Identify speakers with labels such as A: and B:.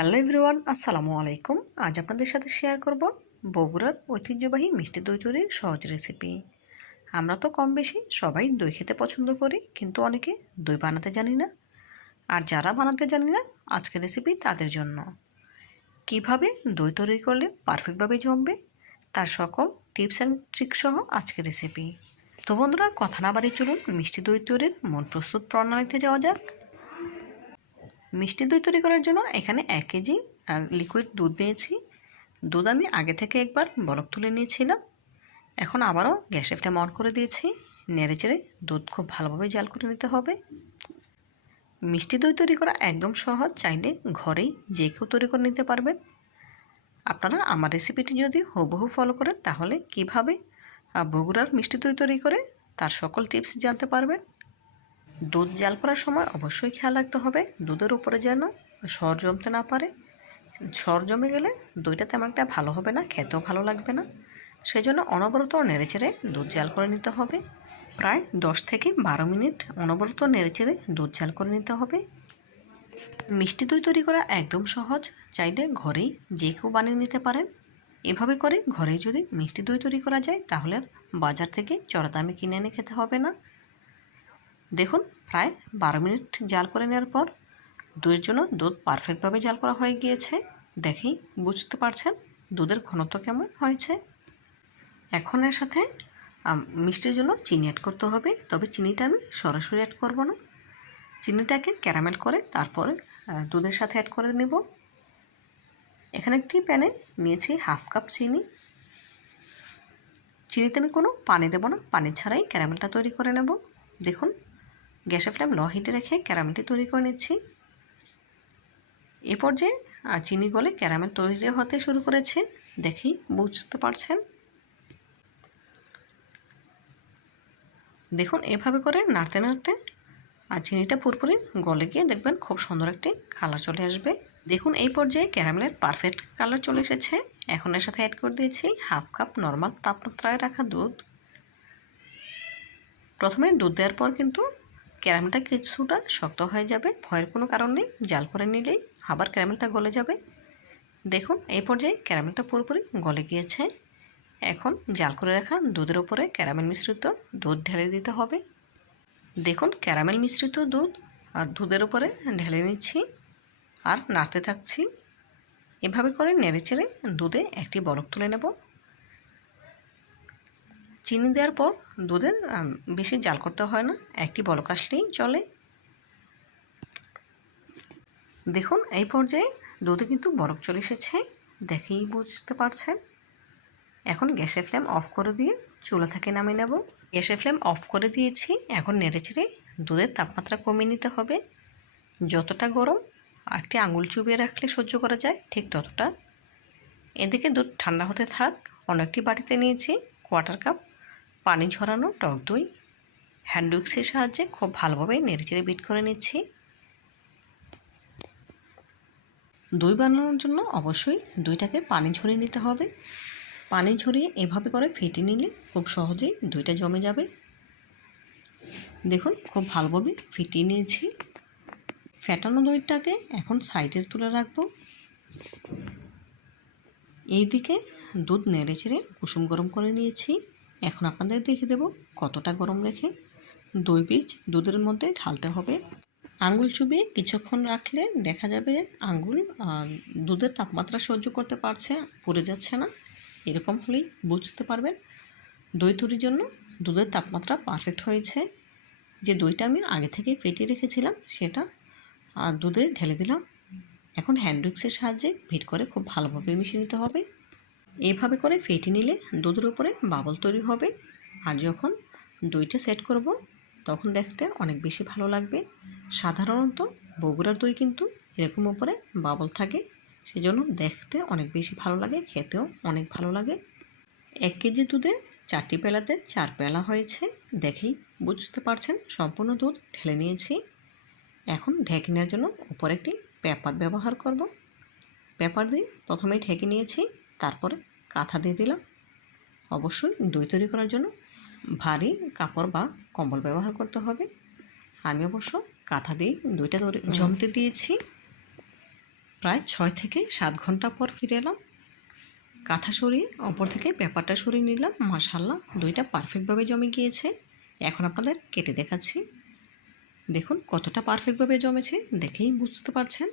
A: Hello everyone, আসসালামু আলাইকুম। আজ আপনাদের সাথে শেয়ার করব বগুড়ার ঐতিহ্যবাহী মিষ্টি দই তৈরির সহজ রেসিপি আমরা তো কম বেশি সবাই দই খেতে পছন্দ করি, কিন্তু অনেকে দই বানাতে জানি না। আর যারা বানাতে জানি না, আজকের রেসিপি তাদের জন্য। কীভাবে দই তৈরি করলে পারফেক্টভাবে জমবে, তার সকল টিপস অ্যান্ড ট্রিক সহ আজকের রেসিপি তো বন্ধুরা, কথা না বাড়ি চলুন মিষ্টি দই তৈরির মন প্রস্তুত প্রণালীতে যাওয়া যাক। মিষ্টি দই তৈরি করার জন্য এখানে এক কেজি লিকুইড দুধ নিয়েছি। দুধ আমি আগে থেকে একবার বরফ তুলে নিয়েছিলাম। এখন আবারও গ্যাসে ফ্লেম অন করে দিয়েছি। নেড়ে চেড়ে দুধ খুব ভালোভাবে জাল করে নিতে হবে। মিষ্টি দই তৈরি করা একদম সহজ। চাইলে ঘরেই যে কেউ তৈরি করে নিতে পারবেন। আপনারা আমার রেসিপিটি যদি হুবহু ফলো করেন, তাহলে কীভাবে বগুড়ার মিষ্টি দই তৈরি করে তার সকল টিপস জানতে পারবেন। দুধ জাল করার সময় অবশ্যই খেয়াল রাখতে হবে। দুধের উপরে যেন সর জমতে না পারে। সর জমে গেলে দইটা তেমন একটা ভালো হবে না, খেতেও ভালো লাগবে না। সেই জন্য অনবরত নেড়েচেড়ে দুধ জাল করে নিতে হবে। প্রায় দশ থেকে বারো মিনিট অনবরত নেড়েচেড়ে দুধ জাল করে নিতে হবে। মিষ্টি দই তৈরি করা একদম সহজ। চাইলে ঘরেই যে কেউ বানিয়ে নিতে পারেন। এভাবে করে ঘরেই যদি মিষ্টি দই তৈরি করা যায়, তাহলে বাজার থেকে চড়া দামে কিনে এনে খেতে হবে না। দেখুন, প্রায় বারো মিনিট জাল করে নেওয়ার পর দুধের দুধ পারফেক্টভাবে জাল করা হয়ে গিয়েছে। দেখেই বুঝতে পারছেন দুধের ঘনত্ব কেমন হয়েছে। এখন এর সাথে মিষ্টির জন্য চিনি অ্যাড করতে হবে, তবে চিনিটা আমি সরাসরি অ্যাড করব না। চিনিটাকে ক্যারামেল করে তারপরে দুধের সাথে অ্যাড করে নেব। এখানে একটি প্যানে নিয়েছি হাফ কাপ চিনি। চিনিতে আমি কোনো পানি দেবো না, পানি ছাড়াই ক্যারামেলটা তৈরি করে নেব। দেখুন গ্যাসের ফ্লেম লো হিটে রেখে ক্যারামেলটি তৈরি করে নিচ্ছি। এ পর্যায়ে চিনি গলে ক্যারামেল তৈরি হতে শুরু করেছে। দেখেই বুঝতে পারছেন? দেখুন, এভাবে করে নাড়তে নাড়তে আর চিনিটা পুরোপুরি গলে গিয়ে দেখবেন খুব সুন্দর একটি কালার চলে আসবে। দেখুন, এই পর্যায়ে ক্যারামেলের পারফেক্ট কালার চলে এসেছে। এখন এর সাথে অ্যাড করে দিয়েছি হাফ কাপ নর্মাল তাপমাত্রায় রাখা দুধ। প্রথমে দুধ দেওয়ার পর কিন্তু ক্যারামেলটা কিছুটা শক্ত হয়ে যাবে, ভয়ের কোনো কারণ নেই, জাল করে নিলেই আবার ক্যারামেলটা গলে যাবে। দেখুন, এই পর্যায়ে ক্যারামেলটা পুরোপুরি গলে গিয়েছে। এখন জাল করে রাখা দুধের ওপরে ক্যারামেল মিশ্রিত দুধ ঢেলে দিতে হবে। দেখুন, ক্যারামেল মিশ্রিত দুধ আর দুধের ওপরে ঢেলে নিচ্ছি আর নাড়তে থাকছি। এভাবে করে নেড়ে চেড়ে দুধে একটি বরফ তুলে নেব। চিনি দেওয়ার পর দুধের বেশি জাল করতে হয় না একটি বলক আসলেই চলে। দেখুন, এই পর্যায়ে দুধে কিন্তু বরফ চলে এসেছে, দেখেই বুঝতে পারছেন। এখন গ্যাসের ফ্লেম অফ করে দিয়ে চুলা থেকে নামিয়ে নেব। গ্যাসের ফ্লেম অফ করে দিয়েছি, এখন নেড়ে চেড়ে দুধের তাপমাত্রা কমিয়ে নিতে হবে। যতটা গরম একটি আঙুল চুবিয়ে রাখলে সহ্য করা যায়, ঠিক ততটা। এদিকে দুধ ঠান্ডা হতে থাক অনেকটি বাটিতে নিয়েছি কোয়ার্টার কাপ পানি ঝরানো টক দই। হ্যান্ড উইক্সের সাহায্যে খুব ভালোভাবে নেড়েচেড়ে বিট করে নিচ্ছি। দই বানানোর জন্য অবশ্যই দইটাকে পানি ঝরিয়ে নিতে হবে। পানি ঝরিয়ে এভাবে করে ফেটে নিলে খুব সহজেই দইটা জমে যাবে। দেখুন, খুব ভালোভাবে ফিটিয়ে নিয়েছি। ফেটানো দইটাকে এখন সাইডের তুলে রাখব। এইদিকে দুধ নেড়ে চেড়ে কুসুম গরম করে নিয়েছি। এখন আপনাদের দেখে দেব কতটা গরম রেখে দই বীজ দুধের মধ্যে ঢালতে হবে। আঙ্গুল চুবিয়ে কিছুক্ষণ রাখলে দেখা যাবে আঙ্গুল দুধের তাপমাত্রা সহ্য করতে পারছে, পড়ে যাচ্ছে না। এরকম হলেই বুঝতে পারবেন দই তৈরির জন্য দুধের তাপমাত্রা পারফেক্ট হয়েছে। যে দইটা আমি আগে থেকে ফেটিয়ে রেখেছিলাম সেটা দুধে ঢেলে দিলাম। এখন হ্যান্ড উইক্সের সাহায্যে ভিট করে খুব ভালোভাবে মিশিয়ে নিতে হবে। এইভাবে করে ফেটে নিলে দুধের উপরে বাবল তৈরি হবে। আর যখন দইটা সেট করব, তখন দেখতে অনেক বেশি ভালো লাগবে। সাধারণত বগুড়ার দই কিন্তু এরকম উপরে বাবল থাকে, সেজন্য দেখতে অনেক বেশি ভালো লাগে, খেতেও অনেক ভালো লাগে। এক কেজি দুধে চারটি পেলাতে চার পেলা হয়েছে দেখেই বুঝতে পারছেন, সম্পূর্ণ দুধ ঢেলে নিয়েছি। এখন ঢেকে নেওয়ার জন্য উপরে একটি পেপার ব্যবহার করব। পেপার দিয়ে প্রথমেই ঢেকে নিয়েছি। তারপরে কাঁথা দিয়ে দিলাম। অবশ্যই দই তৈরি করার জন্য ভারী কাপড় বা কম্বল ব্যবহার করতে হবে। আমি অবশ্য কাঁথা দিয়ে দইটা জমতে দিয়েছি। প্রায় ছয় থেকে সাত ঘণ্টা পর ফিরে এলাম। কাঁথা সরিয়ে অপর থেকে পেপারটা সরিয়ে নিলাম। মাশাল্লাহ দুইটা পারফেক্টভাবে জমে গিয়েছে। এখন আপনাদের কেটে দেখাচ্ছি। দেখুন কতটা পারফেক্টভাবে জমেছে, দেখেই বুঝতে পারছেন।